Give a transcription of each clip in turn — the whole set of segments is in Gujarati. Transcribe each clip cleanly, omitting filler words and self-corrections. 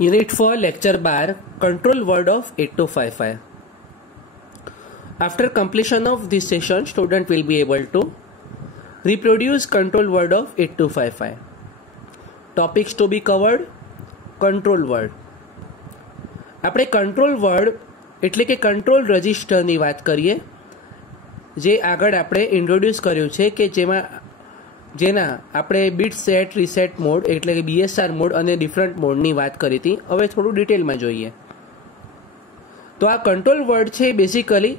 Unit 4, Lecture Bar, Control Word of 8255. After completion of this session, student will be able to reproduce control word of 8255. Topics to be covered: control word. આપણે કંટ્રોલ વર્ડ એટલે કે કંટ્રોલ રજિસ્ટરની વાત કરીએ, જે આગળ આપણે ઇન્ટ્રોડ્યુસ કર્યું છે કે જેના આપણે બીટ સેટ રીસેટ મોડ એટલે કે BSR મોડ અને ડિફરન્ટ મોડની વાત કરી હતી. હવે થોડું ડિટેલમાં જોઈએ તો આ કંટ્રોલ વર્ડ છે બેઝિકલી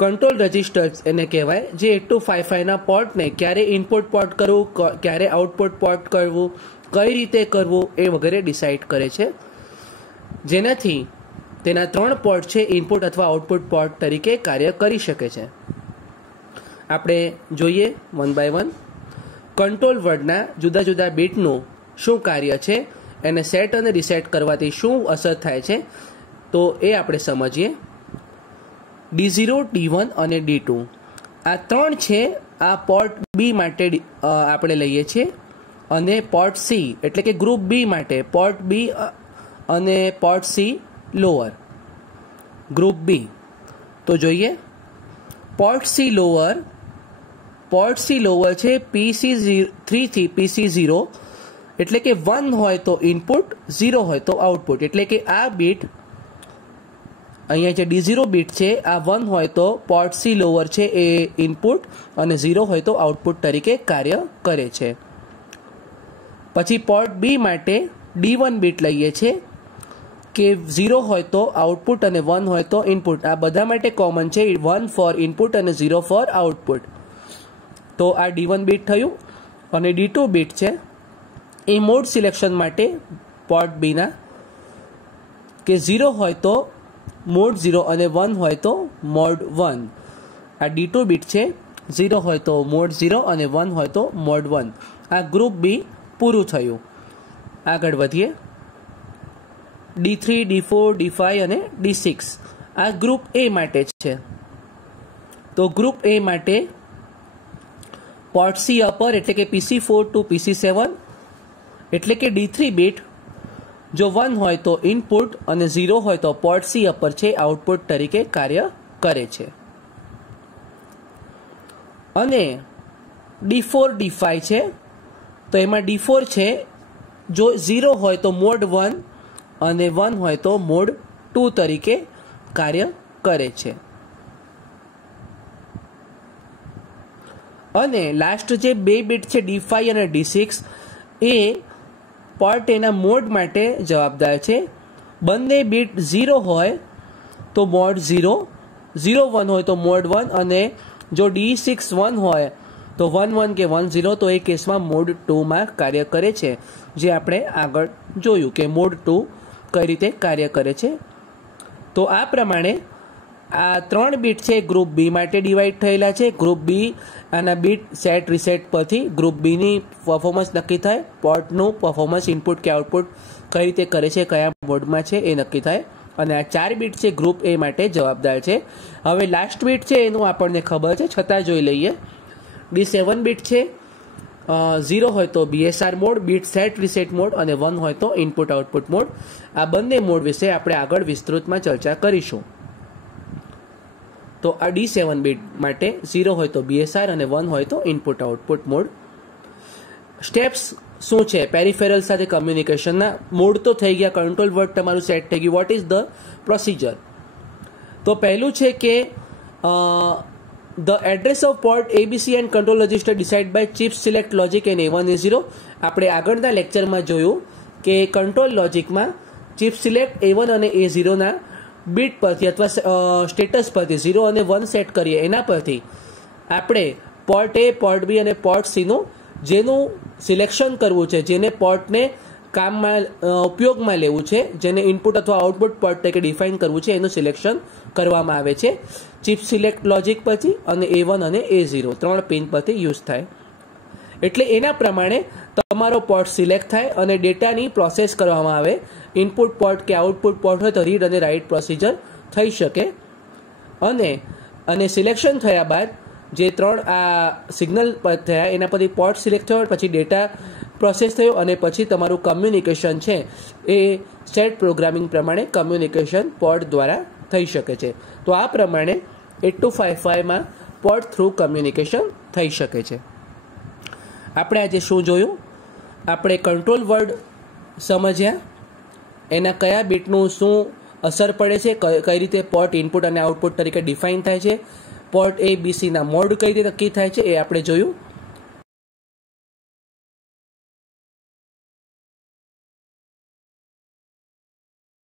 કંટ્રોલ રજિસ્ટર્સ એને કહેવાય, જે 8255ના પોર્ટને ક્યારે ઇનપુટ પોર્ટ કરવું, ક્યારે આઉટપુટ પોર્ટ કરવું, કઈ રીતે કરવું એ વગેરે ડિસાઇડ કરે છે, જેનાથી તેના 3 પોર્ટ છે ઇનપુટ અથવા આઉટપુટ પોર્ટ તરીકે કાર્ય કરી શકે છે. આપણે જોઈએ વન બાય વન. કંટ્રોલ વર્ડના જુદા જુદા બીટનું શું કાર્ય છે, એને સેટ અને રીસેટ કરવાથી શું અસર થાય છે, તો એ આપણે સમજીએ. D0, D1 અને D2 આ 3 છે. આ પોર્ટ બી માટે આપણે લઈએ છીએ, અને પોર્ટ સી એટલે કે ગ્રુપ બી માટે પોર્ટ બી અને port C lower group B. તો જોઈએ પોર્ટ સી લોઅર છે PC3 થી PC0 એટલે કે 1 હોય તો ઇનપુટ, 0 હોય તો આઉટપુટ. એટલે કે આ બીટ અહીંયા જે D0 બીટ છે આ 1 હોય તો પોર્ટ સી લોઅર છે એ ઇનપુટ અને 0 હોય તો આઉટપુટ તરીકે કાર્ય કરે છે. પછી પોર્ટ બી માટે D1 બીટ લઈએ છીએ કે 0 હોય તો આઉટપુટ અને 1 હોય તો ઇનપુટ. આ બધા માટે કોમન છે, 1 ફોર ઇનપુટ અને 0 ફોર આઉટપુટ. તો આ D1 બીટ થયું. અને D2 બીટ છે એ મોડ સિલેક્શન માટે પોર્ટ બીના કે 0 હોય તો મોડ 0 અને 1 હોય તો મોડ 1. આ D2 બીટ છે, 0 હોય તો મોડ 0 અને 1 હોય તો મોડ 1. આ ગ્રુપ બી પૂરું થયું. આગળ વધીએ. D3, D4, D5 અને D6 આ ગ્રુપ એ માટે છે. તો ગ્રુપ એ માટે પોર્ટ સી અપર એટલે કે PC4 ટુ PC7 એટલે કે D3 બીટ જો 1 હોય તો ઇનપુટ અને 0 હોય તો પોર્ટ સી અપર છે આઉટપુટ તરીકે કાર્ય કરે છે. અને D4, D5 છે તો એમાં D4 છે જો 0 હોય તો મોડ 1 અને 1 હોય તો મોડ 2 તરીકે કાર્ય કરે છે. અને લાસ્ટ જે બે બીટ છે D5 અને D6 એ પોર્ટ એના મોડ માટે જવાબદાર છે. બંને બીટ 0 હોય તો મોડ 0, 0 1 હોય તો મોડ 1, અને જો D6 1 હોય તો 1 1 કે 1 0 તો એ કેસમાં મોડ 2માં કાર્ય કરે છે, જે આપણે આગળ જોયું કે મોડ 2 કઈ રીતે કાર્ય કરે છે. તો આ પ્રમાણે આ 3 બીટ છે ગ્રુપ બી માટે ડિવાઈડ થયેલા છે. ગ્રુપ બી આના બીટ સેટ રીસેટ પરથી ગ્રુપ બીની પરફોર્મન્સ નક્કી થાય, પોર્ટનું પરફોર્મન્સ ઇનપુટ કે આઉટપુટ કઈ રીતે કરે છે, કયા મોડમાં છે એ નક્કી થાય. અને આ 4 બીટ છે ગ્રુપ એ માટે જવાબદાર છે. હવે લાસ્ટ બીટ છે એનું આપણને ખબર છે, છતાં જોઈ લઈએ. D7 બીટ છે, 0 હોય તો BSR mode, bit set reset mode, અને 1 હોય તો ઇનપુટ આઉટપુટ મોડ. આ બંને મોડ વિશે આપણે આગળ વિસ્તૃતમાં ચર્ચા કરીશું. તો આ D7 બીટ માટે 0 હોય તો BSR અને 1 હોય તો ઇનપુટ આઉટપુટ મોડ. સ્ટેપ્સ શું છે પેરિફેરલ સાથે કમ્યુનિકેશનના? મોડ તો થઈ ગયા, કંટ્રોલ વર્ડ તમારું સેટ થઈ ગયું. What is the procedure? તો પહેલું છે કે the address of port ABC and control register decide by chip select logic and A1 A0. આપણે આગળના લેક્ચરમાં જોયું કે કંટ્રોલ લોજિકમાં ચિપ સિલેક્ટ A1 અને A0 ના બીટ પરથી અથવા સ્ટેટસ પરથી 0 અને 1 સેટ કરીએ, એના પરથી આપણે પોર્ટ A, પોર્ટ B અને પોર્ટ Cનું જેનું સિલેક્શન કરવું છે, જેને પોર્ટને કામમાં ઉપયોગમાં લેવું છે, જેને ઇનપુટ અથવા આઉટપુટ પોર્ટ તરીકે ડિફાઇન કરવું છે, એનું સિલેક્શન કરવામાં આવે છે ચિપ સિલેક્ટ લોજિક પરથી, અને A1 અને A0 3 પિન પરથી યુઝ થાય. એટલે એના પ્રમાણે તમારો પોર્ટ સિલેક્ટ થાય અને ડેટાની પ્રોસેસ કરવામાં આવે. ઇનપુટ પોર્ટ કે આઉટપુટ પોર્ટ હોય તો રીડ અને રાઇટ પ્રોસિજર થઈ શકે. અને સિલેક્શન થયા બાદ જે 3 આ સિગ્નલ થયા એના પરથી પોર્ટ સિલેક્ટ થયો, પછી ડેટા પ્રોસેસ થયો અને પછી તમારું કમ્યુનિકેશન છે એ સેટ પ્રોગ્રામિંગ પ્રમાણે કમ્યુનિકેશન પોર્ટ દ્વારા થઈ શકે છે. તો આ પ્રમાણે 8255માં પોર્ટ થ્રુ કમ્યુનિકેશન થઈ શકે છે. આપણે આજે શું જોયું? આપણે કંટ્રોલ વર્ડ સમજ્યા, એના કયા બીટનું શું અસર પડે છે, કઈ રીતે પોર્ટ ઇનપુટ અને આઉટપુટ તરીકે ડિફાઇન થાય છે, પોર્ટ A B C ના મોડ કઈ રીતે નક્કી થાય છે એ આપણે જોયું.